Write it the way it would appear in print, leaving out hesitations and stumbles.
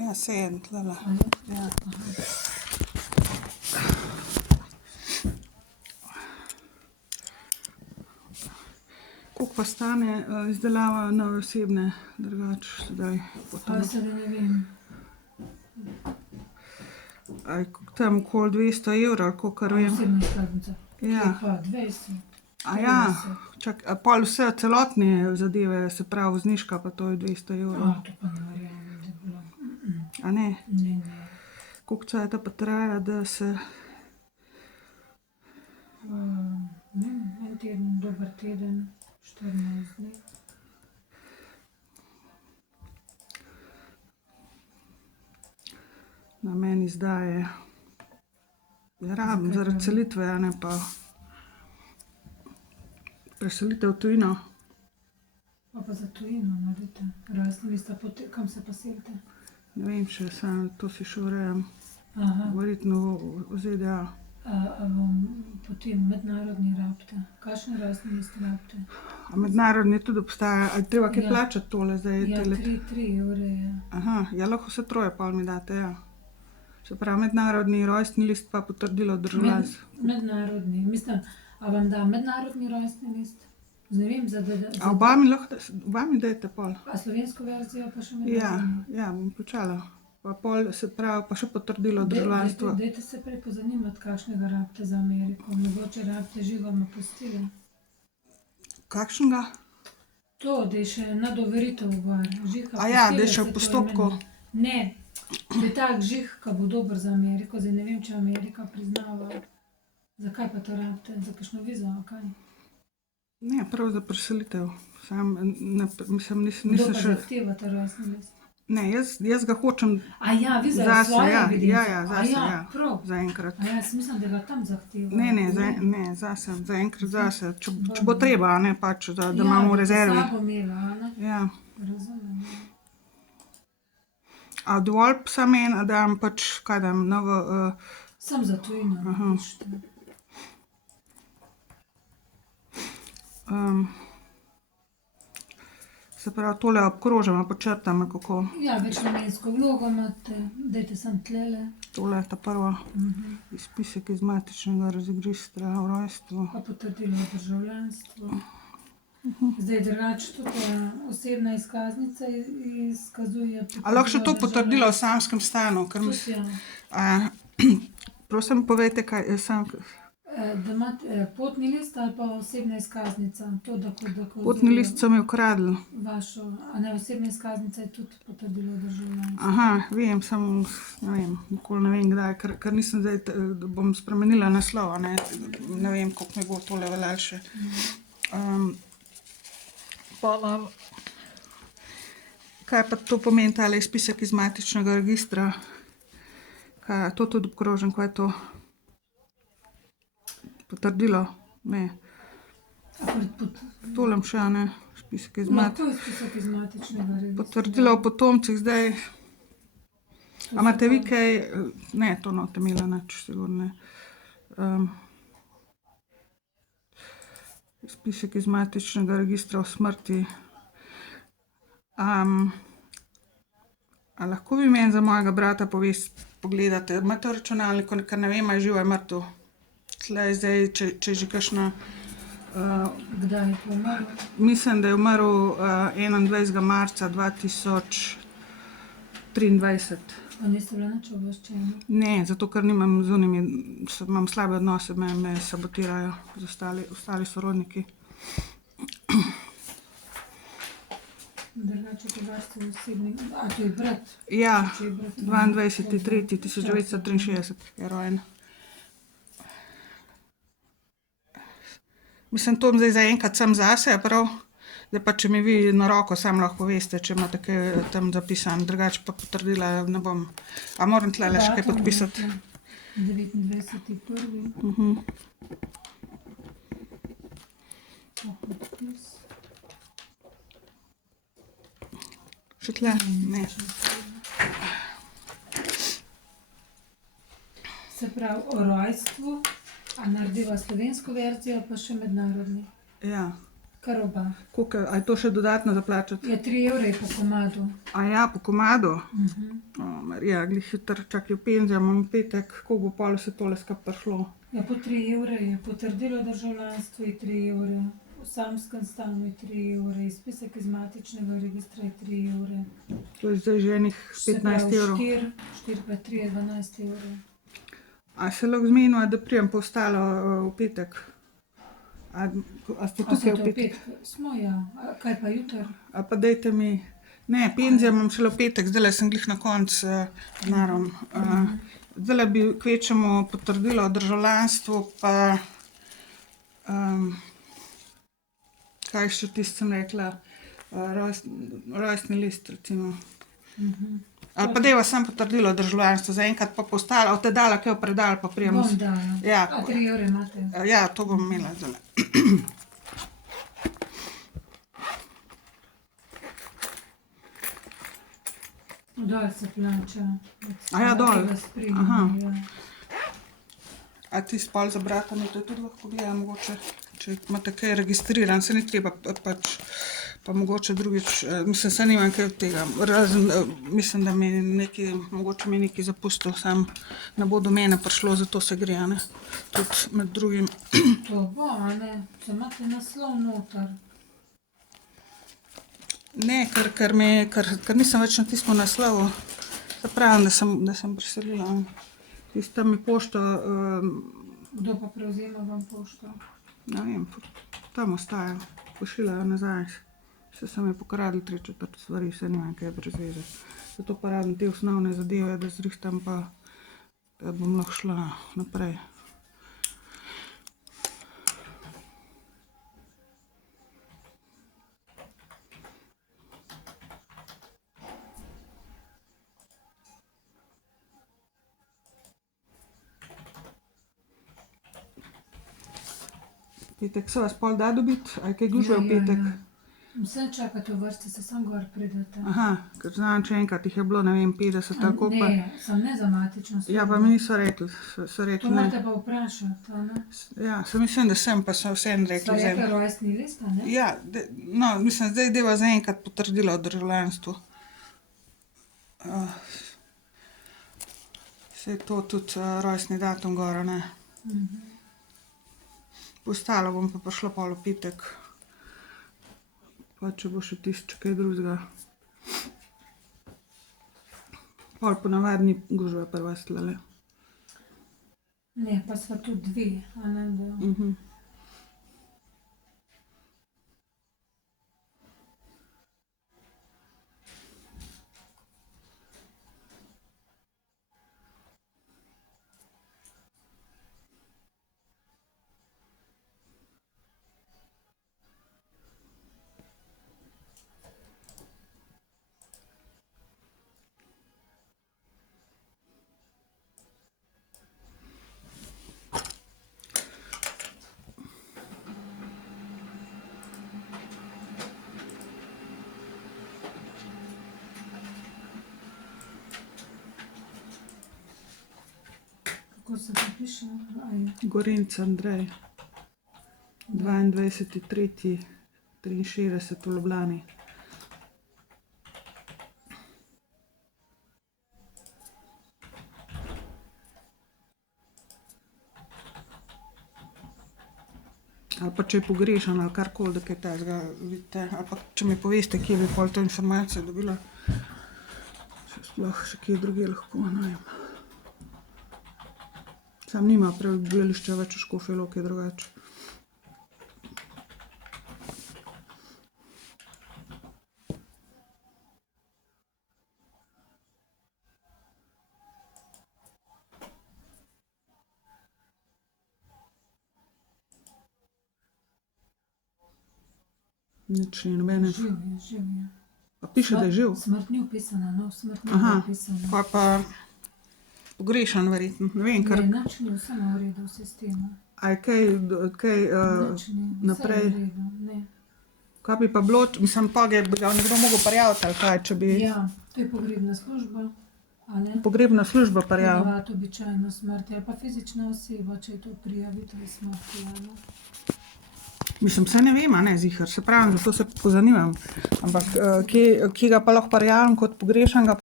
Ja, sejem tlele. Ja. Koliko pa stane izdelava nove osebne, drugače sedaj? Se da ne vem. Tam okoli 200 €, kolikor vem. Osebna izkaznica. Ja. Pa 20. Ja, pol vse celotne zadeve, se pravi vozniška, pa to je 200 €. To pa ne verjamem, da je bilo. A ne? Ne. Koliko cajta pa traja, da se... En teden, dober teden, 14 dni. Na meni izdaje. Ja, rabim zaradi selitve, a ne pa preselitev v tujino. Pa za tujino naredite. Rojstni list, kam se pa selite? Ne vem še, samo to si še urejam. Aha. Verjetno v ZDA. A vam potem mednarodni rabite? Kakšen rojstni list rabite? A mednarodni tudi obstaja? Ali treba kaj Ja. plačati tole zdaj? Ja, 3 evre je. Aha, ja, lahko vse troje pol mi date, ja. Se pravi, mednarodni rojstni list pa potrdilo državljanstva. Mednarodni, mislim, a vam da mednarodni rojstni list? Ne vem, A oba mi dajte pol? A slovensko verzijo pa še Ja, mednarodni? ja, bom počala. Pa pol, se pravi, pa še potrdilo državljanstva. Dajte se prej pozanimati, kakšnega rabite za Ameriko. Mogoče rabite žigoma postile. Kakšnega? To, da je še nadoveritev gor. A ja, da je še v postopku. Ne, da je tak žig, ki bo dober za Ameriko. Zdaj ne vem, če Amerika priznava. Zakaj pa to rabite? Za kakšno vizo, a kaj? Ne, prav za preselitev. Sam, mislim, nisem Kdo pa še... zahtevate rojstni list? Ne, jaz ga hočem A ja, vi za zase, svojo ja, evidenco? ja, zase, ja, prav. zaenkrat. A ja, mislim, da ga tam zahteva. Ne, zase, zaenkrat zase. Če bo treba, a ne pač, da imamo v rezervi. Ja, sabo imela, a ne? Ja. Razumem. A dovolj samo en, a dam pač, kaj dam, novo... Sam za tujino napišite. Se pravi, tole obkrožimo, počrtamo, kako... Ja, večnamensko vlogo imate, dajte sam tlele. Tole je ta prva. Izpisek iz matičnega registra o rojstvu. Pa potrdilo o državljanstvu. Zdaj drugače tudi osebna izkaznica izkazuje... A lahko še to potrdilo o samskem stanu? Tudi ja. Prosim, povejte, kaj je sam... Da imate potni list ali pa osebna izkaznica? Potni list so mi ukradli. Vašo, a ne, osebna izkaznica je tudi potrdilo o državljanstvu. Aha, vem, samo, ne vem, nikoli ne vem kdaj, ker nisem zdaj, da bom spremenila naslov, a ne vem, koliko mi bo tole veljalo še. Kaj pa to pomeni, tale izpisek iz matičnega registra? Kaj, to tudi obkrožim, kaj je to? Potrdilo? Ne. Tolem še, a ne? Izpisek iz matičnega registra. Potrdilo o potomcih zdaj. A imate vi kaj? Ne, to note imela nič, sigurno ne. Izpisek iz matičnega registra o smrti. A lahko vi meni za mojega brata pogledate? Imate v računalniku, ker ne vem, a je živ ali je mrtev. Tlej zdaj, če je že kakšna... Kdaj je umrl? Mislim, da je umrl 21. marca 2023. A niste bili nič obveščeni? Ne, zato ker nimam z unimi, imam slabe odnose, me sabotirajo z ostali sorodniki. Drugače to vaš osebni... A to je brat? Ja, 22. 3. 1963 je rojen. Mislim, to zdaj zaenkrat sam zase, prav? Zdaj pa, če mi vi na roko sam lahko poveste, če imate kaj tam zapisano, drugače pa potrdila ne bom. A moram tlele še kaj podpisati? 29.1. Podpis. Še tle? Ne. Se pravi, o rojstvu, a narediva slovensko verzijo, pa še mednarodni. Ja. kar oba. A je to še dodatno zaplačati? Je 3 evre po komadu. A ja, po komadu? Mhm. O, Marija, glih hitro, čakaj, v penzija imam petek, kako bo pol vse tole skap prišlo? Ja, po 3 evre je potrdilo državljanstva je 3 evre, v samskem stanu je 3 evre, izpisek iz matičnega registra je 3 evre. To je zdaj že enih 15 evrov. 4 pa 3 je 12 evrov. A se lahko zmeniva, da prijem po ostalo v petek? A ste tukaj v petek? Smo, ja. A kaj pa jutr? A pa dajte mi... Ne, penzijo imam šele v petek, zdajle sem glih na koncu denarom. Zdajle bi kvečemo potrdilo o državljanstvu, pa kaj še tisto sem rekla, rojstni list recimo. Ali pa dajva samo potrdilo o državljanstvu, zaenkrat pa postala, od te dala kaj v predal, pa prijem. Bom dala. Ja. A 3 evre imate? Ja, to bom imela zdajle. Dol se plača. A ja, dol. Aha. Ja. A ti spol za brata mi to tudi lahko gleda, mogoče, če imate kaj registriran, se ni treba pač, pa mogoče drugič, mislim, se nimam kaj od tega, razen, mislim, da mi nekaj, mogoče mi nekaj zapustil, sam ne bo do mene prišlo, zato se gre, ne, tudi med drugim. To bo, a ne? Če imate naslov noter. Ne, ker nisem več na tistem naslovu, se pravim, da sem preselila. Tista mi pošto, Kdo pa prevzema vam pošto? ne vem, tam ostaja, pošiljajo nazaj. Se sem je pokradli 3/4 stvari, se nimam kaj brez veze. Zato pa radim te osnovne zadeve, da zrihtam pa, da bom lahko šla naprej. Petek se vas pol da dobiti, a je kaj gužve v petek? Vse čakate v vrsti, se sam gor pridete. Aha, ker znam, če enkrat jih je bilo, ne vem, 50 ali koliko. Ne, sem ne za matično službo. Ja, pa mi niso rekli, so rekli To ne. morate pa vprašati, a ne? Ja, se mislim, da sem, pa so vseeno Sva rekli. rekla rojstni list, a ne? Ja, no, mislim, zdaj deva zaenkrat potrdilo o državljanstvu. Saj to tudi rojstni datum gor, a ne. Ostalo bom pa prišla pol v petek. Pa če bo še tisto kaj drugega. Pol ponavadi ni gužve pri vas tlele. Ne, pa sva tudi dve, a ne, da... Kako se to piše? Gorenc Andrej, 22.3.63 v Ljubljani. Ali pa če je pogrešan ali karkoli, da kaj takega vidite. Ali pa če mi poveste, kje bi pol to informacijo dobila. Če sploh še kje drugje lahko, ne vem. Sam nima prebivališča več v Škofji Loki drugače. Nič ni nobene. Živ je. Pa piše, da je živ. Smrt ni upisana, no, smrt ni upisana. Pa pogrešan verjetno, ne vem, ker... Ne, nič ni, vse ima v redu v sistemu. A je kaj Nič ni, naprej? vse je v redu, ne. Kaj bi pa bilo, mislim, pa bi ga nekdo mogel prijaviti ali kaj, če bi... Ja, to je pogrebna služba, a ne? Pogrebna služba prijavila. Prijaviti običajno smrt, ali pa fizična oseba, če je to prijavitelj smrti, a ne? Mislim, se ne vem, a ne zihar, se pravim, zato se pozanimam. Ampak kje ga pa lahko prijavim kot pogrešanega